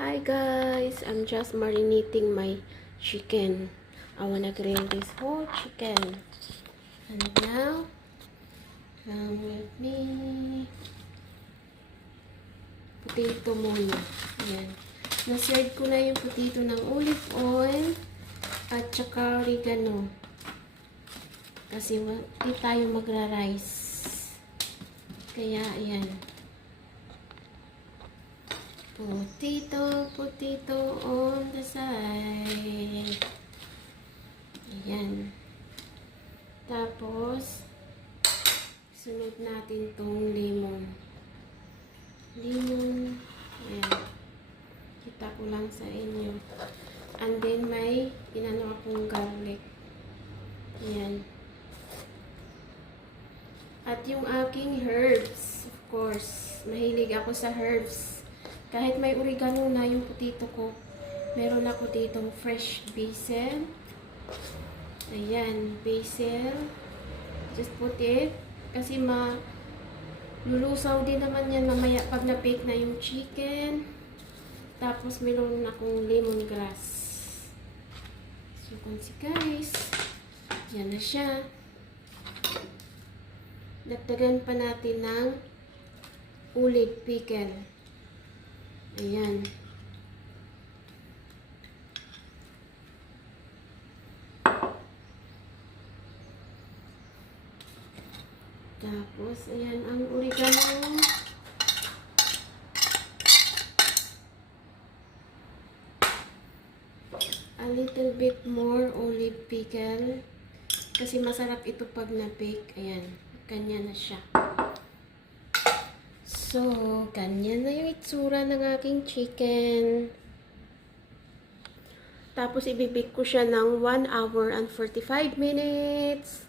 Hi guys, I'm just marinating my chicken. I wanna grill this whole chicken. And now, come with me. Potato muna. Ayan. Na-serve ko na yung potato ng olive oil at saka oregano. Kasi di tayo magra-rice. Kaya, ayan. Potato on the side. Ayan. Tapos, sunod natin tong lemon. Lemon. Ayan. Kita ko lang sa inyo. And then, may inano akong garlic. Ayan. At yung aking herbs, of course. Mahilig ako sa herbs. Kahit may oregano na yung potato ko, meron ako ditong fresh basil. Ayan, basil. Just put it. Kasi lulusaw din naman yan mamaya pag na-bake na yung chicken. Tapos meron akong lemongrass. So, guys, yan na siya. Dagdagan pa natin ng ulit pickle. Ayan. Tapos, ayan ang oregano. A little bit more olive pickle. Kasi masarap ito pag na-bake. Ayan. Ganyan na siya. So, ganyan na yung itsura ng aking chicken. Tapos, ibibake ko siya ng 1 hour and 45 minutes.